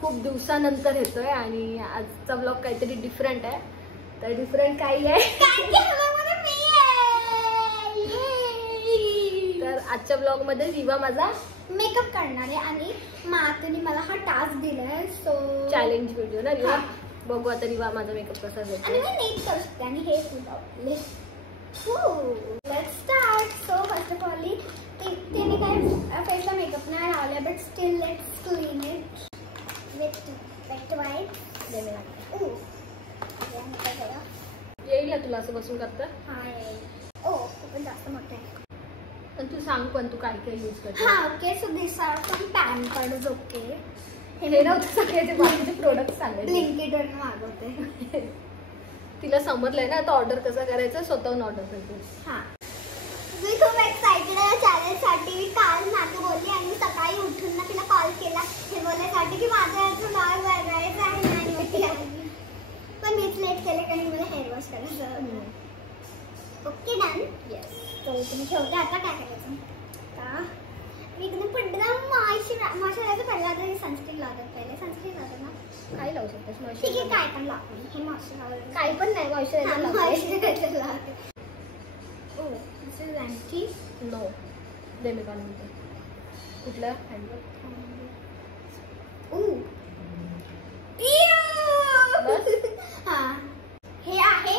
खूप दिवसानंतर येतोय आणि आजचा ब्लॉग काहीतरी डिफरंट आहे. तर डिफरंट काही आहे तर आजच्या ब्लॉग मध्ये रिवा माझा मेकअप करणार आहे आणि मातनी मला हा टास्क दिलाय. सो चॅलेंज व्हिडिओ ना रिवा. बघू आता रिवा माझा मेकअप कसा देतो आणि मी नीट करू शकते. आणि हे let's start. So first of all तिने काय फेसला मेकअप नाही लावला but still let's clean it with white. येईल तुला असं बसून करता. खूपच जास्त मोठं आहे. पण तू सांग पण तू काय काय यूज करते. Okay. So this are from pampered. Okay. हे नव्हतं सगळ्याचे बाकीचे प्रोडक्ट सांगायचे. ब्लिंकिटवरून मागवते. तिला समजलंय ना आता ऑर्डर कसं करायचं. स्वतःहून ऑर्डर करते. मी खूप एक्साइटेड आहे चॅलेंजसाठी. मी काल नाटू बोलली आणि सकाळी उठून ना तिला कॉल केला हे बोलण्यासाठी की माझा याचं ब्लॉग बनायचं आहे आणि मोठी आली. पण मीच लेट केले कारण मला हेअर वॉश करायचं. Okay done. येस. तो तुम्ही ठेवते. आता काय करायचं का मी तुम्ही पडला मॉइश्चरायझर पहिला तरी सनस्क्रीन लावतात. पहिले सनस्क्रीन लावतात ना. काय लावू शकतेस. ठीक आहे काय पण लावते. हे मॉइश्चरायझर काय पण नाही. मॉइश्चरायझर लावते. This is empty. No. दे मी काढून देते. कुठलं हँडवर्क. हे आहे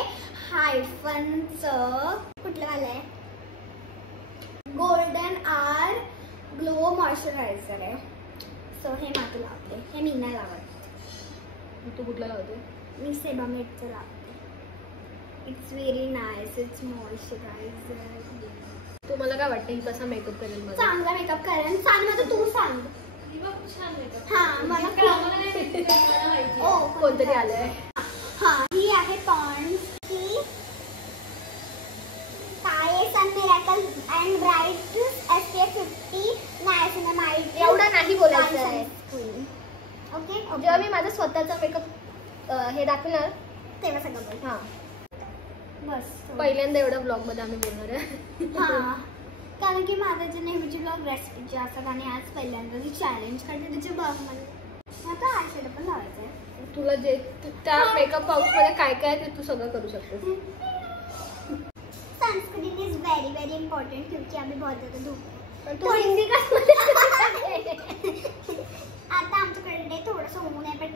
हायफनचं कुठलं वालं आहे. गोल्डन आर ग्लो मॉइश्चरायझर आहे. सो हे मातू लावते. हे मी नाही लावत. तू कुठलं लावते. मी सेबामेडचं लावते. It's very nice. It's moisturiser. तुम्हाला काय वाटतं ही कसा मेकअप करेल. मला चांगला मेकअप करेल. सांग माझं तू सांग. मला कोणतरी आलंय. ही आहे पॉन्ड्स की काय sun miracle and bright SPF 50 niacinamide. एवढा नाही बोलायचं. ओके. जेव्हा मी माझा स्वतःचा मेकअप हे दाखवणार तेव्हा सगळं बोल. बस पहिल्यांदा एवढा ब्लॉग मध्ये आम्ही बोलणार आहे. कारण की माझे जे नेहमीचे ब्लॉग रेसिपीचे असतात आणि आज पहिल्यांदा जी चॅलेंज करते त्याचे ब्लॉग मध्ये आता आयशॅडो पण लावायचं आहे. तुला जे त्या मेकअप पाऊच मध्ये काय काय ते तू सगळं करू शकतेस. Sunscreen is very very important क्योंकि आम्ही बहुत ज्यादा धूप. तू हिंदी का आता आमच्याकडे थोडंसं ऊन आहे पण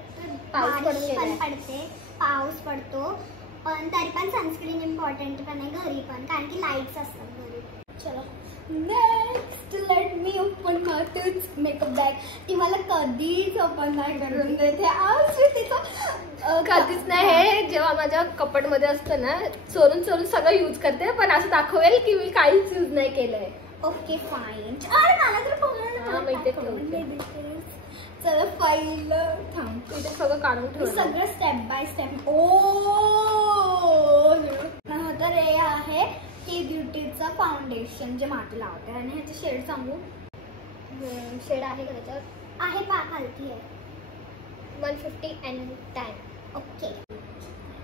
पाऊस पण पडते. पाऊस पडतो पण तरी पण सनस्क्रीन इम्पॉर्टंट पण आहे घरी पण कारण की लाईट्स असतात घरी. चलो नेक्स्ट लेट मी ओपन मार्टेच मेकअप बॅग. ती मला कधीच ओपन नाही करून देते. आज मी तिचं कधीच नाही. हे जेव्हा माझ्या कपाटमध्ये असतं ना चोरून चोरून सगळं यूज करते पण असं दाखवेल की मी काहीच यूज नाही केलंय. Okay fine. अरे मला तर बोलणार. चला पहिलं थांब. ते सगळं काढून ठेव. सगळं स्टेप बाय स्टेप. तर हे आहे की ब्युटीचं फाउंडेशन जे माती लावते आणि ह्याचे शेड सांगू. शेड आहे का त्याच्यावर. आहे पा खालती आहे 150 and 10. ओके.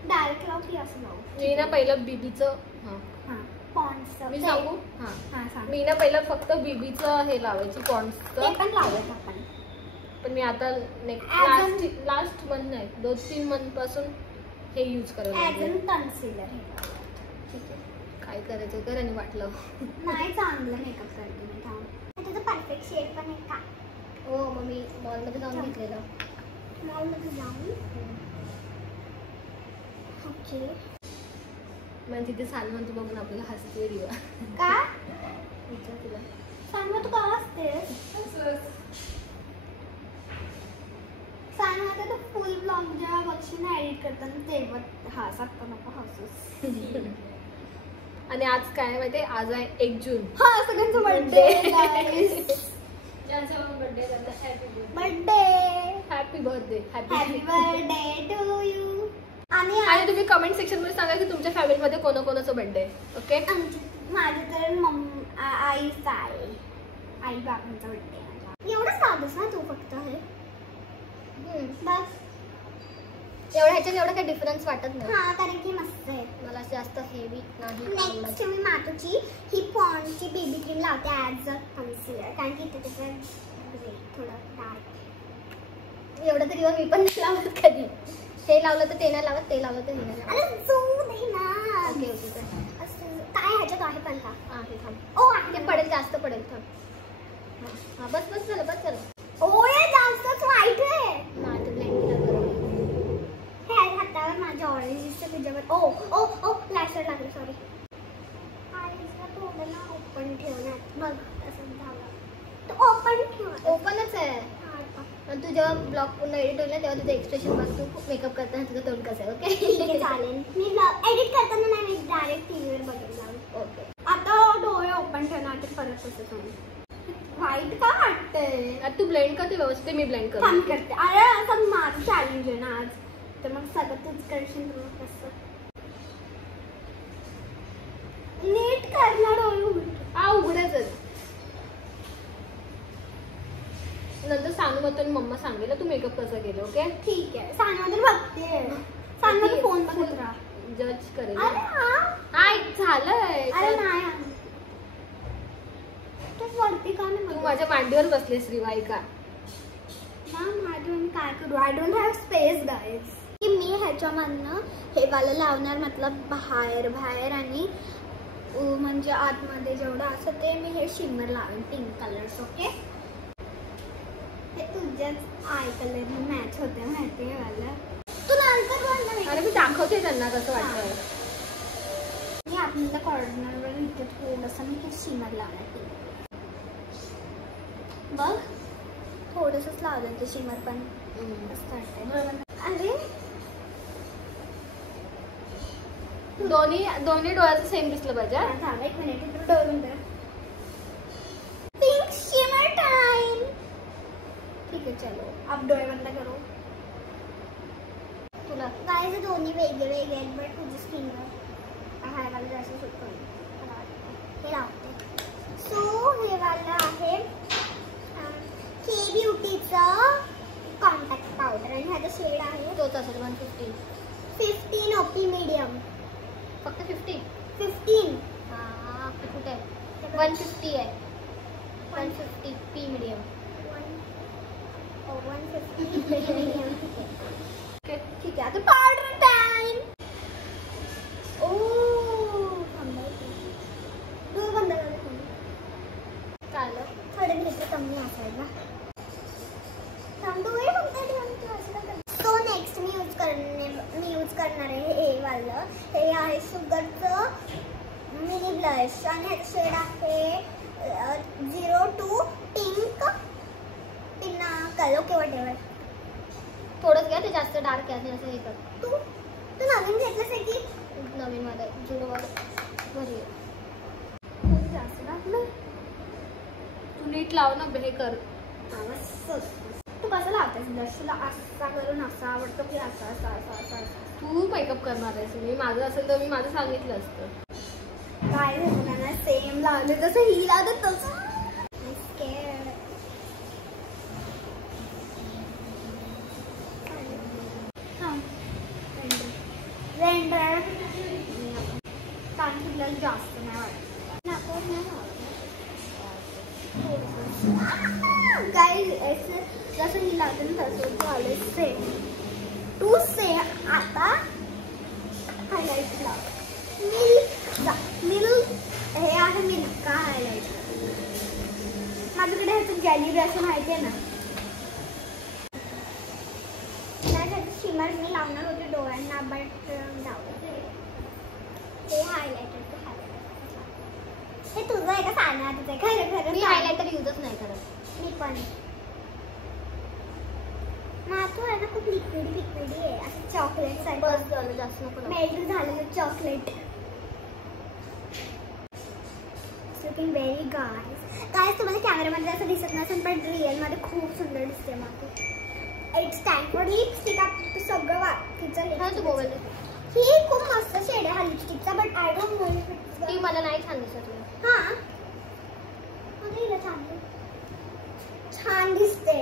डायरेक्ट लावू की असं लावू. मी ना पहिलं बीबीचं पॉन्ड्सचं मी सांगू. सांग. मी ना पहिलं फक्त बीबीचं हे लावायची पॉन्ड्सचं. ते पण लावत आपण. पण मी आता लास्ट मंथ नाही 2-3 मंथ पासून हे यूज करत कन्सिलर. काय करायचं कर आणि वाटलं नाही चांगलं मेकअप करते मी. थांब. तुझं परफेक्ट शेड पण आहे का. हो मग मी मॉलमध्ये जाऊन घेतलेलं. मॉलमध्ये जाऊन. ओके. मग तिथे सालमन तू बघून आपल्याला हसते रिवा. का विचार तुला सांग तू का हसतेस. सांग आता तू फुल ब्लॉग जेव्हा बघशील ना एडिट करताना तेव्हा हस. आता नको हसूस. आणि आज काय माहितीये आज आहे 1 जून. सगळ्यांचा birthday. Happy birthday. Happy birthday to you. आणि तुम्ही कमेंट सेक्शन मध्ये सांगा की तुमच्या फॅमिलीमध्ये कोणाकोणाचा बर्थडे. ओके. माझं तर आईचा आहे. आई बाबांचा बर्थडे. एवढं साधंच ना तू फक्त हे बस. एवढं ह्याच्यात एवढं काही डिफरन्स वाटत नाही. हा कारण की मस्त आहे. मला जास्त हेवी नाही नेक्स्ट आवडत. मी मातोची ही पॉन्डची बेबी क्रीम लावते ॲज अ कन्सिलर कारण की त्याचं थोडं डार्क. एवढं तरी मी पण नाही लावत कधी. ते लावलं तर ते नाही लावत, ते लावलं तर हे नाही लावत. अरे जाऊ दे ना. ओके ओके चल. असं काय ह्याच्यात आहे पण का? आहे थांब. ओ ते पडेल, जास्त पडेल थांब. हा बस बस झालं, बस झालं. ओ हे जास्तच वाईट आहे. नाही ते ब्लेंड केलं बरोबर. हे हातावर माझ्या ऑरेंजचं तुझ्यावर. ओ ओ ओ फ्लॅशर लागलं सॉरी. आईला थोडं ना ओपन ठेवणार बघ असं झालं. तो ओपन ठेव. ओपनच आहे. आणि तू जेव्हा ब्लॉग पूर्ण एडिट होईल ना तेव्हा तुझं एक्सप्रेशन बघ. तू मेकअप करताना तुझं तोंड कसं आहे. ओके ठीक आहे चालेल. मी एडिट करताना नाही, मी डायरेक्ट टीव्हीवर बघेल लावून. ओके. आता डोळे ओपन ठेवणार तर परत तसंच होईल. वाईट का वाटतंय? आता तू ब्लेंड करते व्यवस्थित, मी ब्लेंड काम करते. करते. अरे असं माझं चॅलेंज आहे ना आज, तर मग सगळं तूच करशील. मग कसं नीट करणार डोळे उघड. हा उघडायच. नंतर सांगू मग मम्मा सांगेल तू मेकअप कसं केलं. ओके ठीक आहे. सांगणार बघते. सांगणार फोन बघत राहा. जज करेल. अरे हा हाय झालंय. अरे नाही तूच वरती का नाही तू बघत? माझ्या मांडीवर बसलीस रिवायका. ना माझं मी काय करू. I don't have space guys. मी ह्याच्यामधनं हे वाला लावणार मतलब बाहेर बाहेर आणि म्हणजे आतमध्ये जेवढं असं ते मी हे शिमर लावेन पिंक कलर्स. ओके हे तुझ्याच आय कलर मॅच होते माहिती आहे मला. तू नंतर बोल ना. अरे मी दाखवते त्यांना कसं वाटतंय. मी आपल्याला कॉर्नरवर इथे थोडंसं मी हे शिमर लावणार पिंक. बघ थोडंसंच लावलं ते शिमर पण मस्त वाटतंय. अरे दोन्ही डोळ्याचं सेम दिसलं पाहिजे. थांब एक मिनिट इकडे डोळे बंद कर. Pink shimmer time. ठीक आहे चलो अब डोळे बंद करो. तुला गाइस दोन्ही वेगळे वेगळे आहेत बट तुझी स्किनवर हा वाला जास्त सूट करेल. हे लावते. सो हे वाला आहे के ब्युटीचं कॉन्टॅक्ट पावडर आणि ह्याचा शेड आहे तोच असेल 150. 15 ओपी मीडियम. फक्त 50. 15 हा कुठे आहे. 150 आहे. 150 पी मीडियम. 150 मीडियम. ठीक आहे आता पावडर टाइम. ओ डोळे बंद कर. चालेल. थोडे मिनिट कमी असायला. डोळे बंद ठेवून. सो नेक्स्ट मी यूज करणार आहे हे वालं. हे आहे शुगरचं मिनी ब्लश आणि ह्याचं शेड आहे 02 पिंक पिनाकल. Okay whatever. थोडंच घ्या, ते जास्त डार्क आहे असं हे कर. तू नवीन घेतलंस आहे की नवीन मध्ये जुडवर घरी जास्त टाकलं. तू नीट लाव ना हे कर. तू कसं लावतेस ब्लश? तुला असा करून असा आवडतो की असा असा असा असा असा? तू मेकअप करणार आहेस. मी माझं असेल तर मी माझं सांगितलं असतं. काय झालं सेम लावले जसं ही लावत तसं. रेंडर कारण ब्लश जास्त नाही वाटत. गाइस जसं ही लावते ना तसं झालं सेम टू सेम. आता हायलाइट लाव. मिल्क हे आहे मिल्क का हायलाइट. माझ्याकडे ह्याचं गॅली ब्रश माहिती आहे ना. त्यासाठी शिमर मी लावणार होते डोळ्यांना बट लावते हे हायलाइटर. हे तुझं आहे का सांगणार तुझं खरं खरं. मी हायलायटर यूजच नाही करत. मी पण नातू आहे ना खूप लिक्विडी आहे असं चॉकलेट सारखं. बस झालं, जास्त नको लावू. मेल्ट झालेलं चॉकलेट. लुकिंग व्हेरी गाइस तुम्हाला कॅमेरामध्ये असं दिसत नसेल पण रिअलमध्ये खूप सुंदर दिसते. मग एक स्टँड फॉर लिपस्टिक आहे सगळं तिचं लिपस्टिक. ही खूप मस्त शेड आहे हा लिपस्टिकचा बट आय डोंट नो ती मला नाही छान दिसत. हां हिला छान दिसते.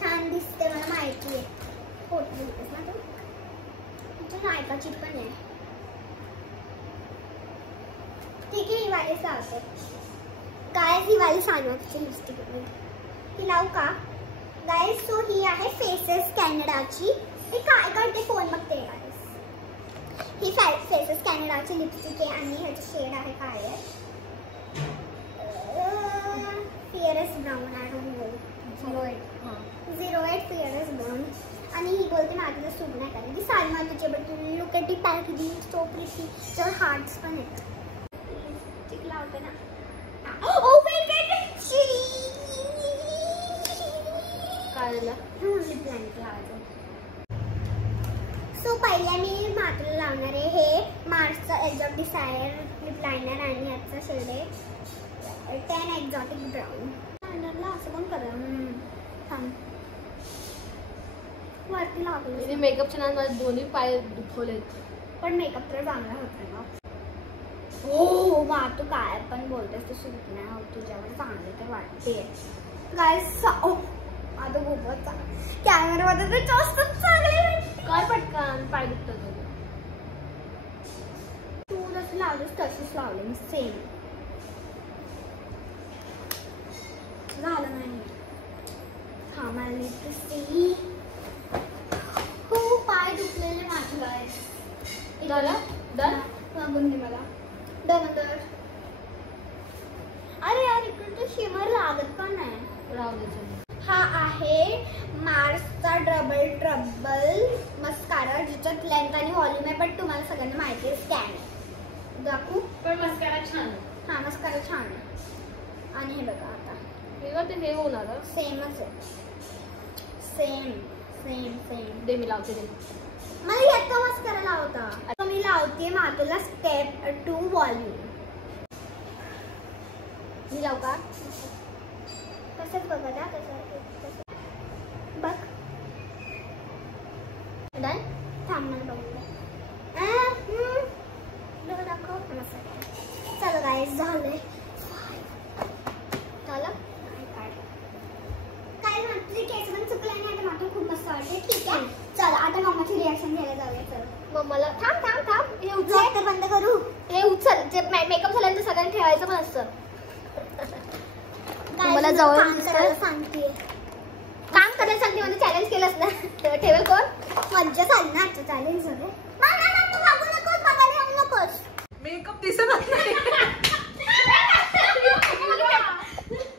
छान दिसते मला माहिती आहे. फोटो दिसतेस ना तू. वाली सानवाची लिपस्टिक ती लावू का गाईज? सो ही आहे फेसेस कॅनडाची. हे काय करते फोन बघते गाईज. ही फेसेस कॅनडाची लिपस्टिक आहे आणि ह्याचं शेड आहे काय आहे fierce brown. I don't know 08 fierce brown. आणि ही बोलते माझ्याला सूट नाही करायची. ती सालमा तुझे बट तू look at the packaging so pretty. त्याच्यावर हार्ट्स पण आहेत. लिपस्टिक लावते ना. ओ वेट काय झालं? लिप लाईनर लावायचं. सो पहिल्या मी मात्र लावणार आहे हे मार्सचा एज ऑफ डिसायर लिप लायनर आणि ह्याचा शेड आहे 10 एक्झॉटिक ब्राऊन. लायनरला असं पण करा. थांब वरती लावलं. मेकअपच्या नावात माझे दोन्ही पाय दुखवलेत. पण मेकअप तर चांगला होता ना. हो मग तू काय पण बोलतेस तू सूट नाही होत तुझ्यावर चांगले तर वाटते गाईस. आता खूपच कॅमेरामध्ये तर जास्तच चांगले. काय पटकन पाय दुखत तू जसं लावलीस तशीच लावली सेम. झालं नाही. हा मला लिपस्टिक खूप पाय दुखलेले माझे गाईस. झालं डन. सांगून दे मला डन. अरे यार इकडे तर शिमर लागत पण नाही. राहू दे. हा आहे मार्सचा डबल ट्रबल मस्कारा ज्याच्यात लेंथ आणि व्हॉल्यूम आहे. पण तुम्हाला सगळ्यांना माहिती आहे स्कॅन दाखवू. पण मस्कारा छान आहे. हा मस्कारा छान आहे. आणि हे बघा आता ते हे होणार सेमच आहे. Same same same. दे मी लावते दे. मला याचा मस्कारा लावता. आता मी लावते मातोला स्टेप 2 व्हॉल्यूम. मी लावू का? तसंच बघा ना तसं बघ. डन. थांब मला बघू दाखव. चलो गाईस झालंय. झालं काय तुझे केस पण चुकले आणि आता मात्र खूप मस्त वाटते. ठीक आहे चला आता मम्माची रिॲक्शन घ्यायला जाऊया. चल मम्माला थांब थांब थांब. हे उचल. तर बंद करू. हे उचल. जे मेकअप झाल्यानंतर सगळ्यांनी ठेवायचं पण असतं. मला जवळ सांगते काम करायला सांगते. म्हणजे चॅलेंज केलंस ना ठेवेल कोण? मज्जा झाली ना आजचं चॅलेंज मध्ये. मेकअप दिसत नाही.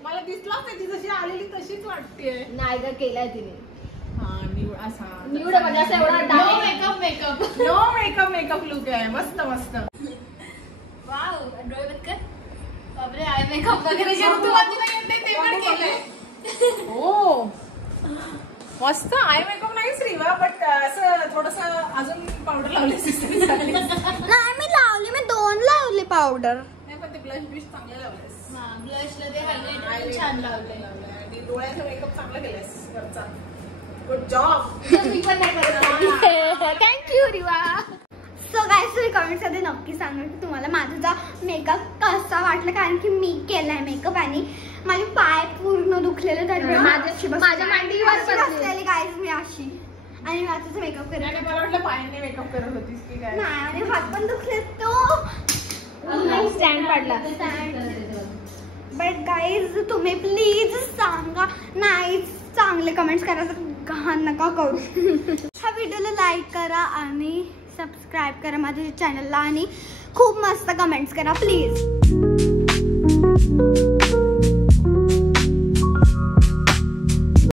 मला दिसलाच नाही. ती जशी आलेली तशीच वाटते. नाही ग केलाय तिने. हा निवड असा निवड म्हणजे असं एवढा नो मेकअप लुक आहे. मस्त मस्त. वाव डोळे बंद कर. बापरे आय मेकअप वगैरे ते पण केलंय. हो मस्त. आय मेकअप नाही श्रीवा बट असं थोडस अजून पावडर लावली. नाही मी लावली. मी 2 लावली पावडर. नाही पण ते ब्लश बिश चांगले लावलेस. ब्लशला ते हायलाइटर छान लावलंय. आणि डोळ्याचा मेकअप चांगला केलास वरचा. Good job. मी पण नाही करत. थँक्यू रिवा. सो गाईस तुम्ही कमेंट्स मध्ये नक्की सांगा की तुम्हाला माझा मेकअप कसा वाटला. कारण की मी केलाय मेकअप आणि माझे पाय पूर्ण दुखलेले माझ्या मांडीवर बसलेले गाईस मी अशी. आणि माझं मेकअप आणि करायला मला वाटलं पायाने मेकअप करत होतीस की काय. नाही आणि हात पण दुखले तो स्टँड पडला. बट गाईज तुम्ही प्लीज सांगा. नाही चांगले कमेंट्स करायचं घाण नका करू. हा व्हिडिओला लाईक करा आणि सबस्क्राईब करा माझ्या चॅनलला आणि खूप मस्त कमेंट्स करा प्लीज.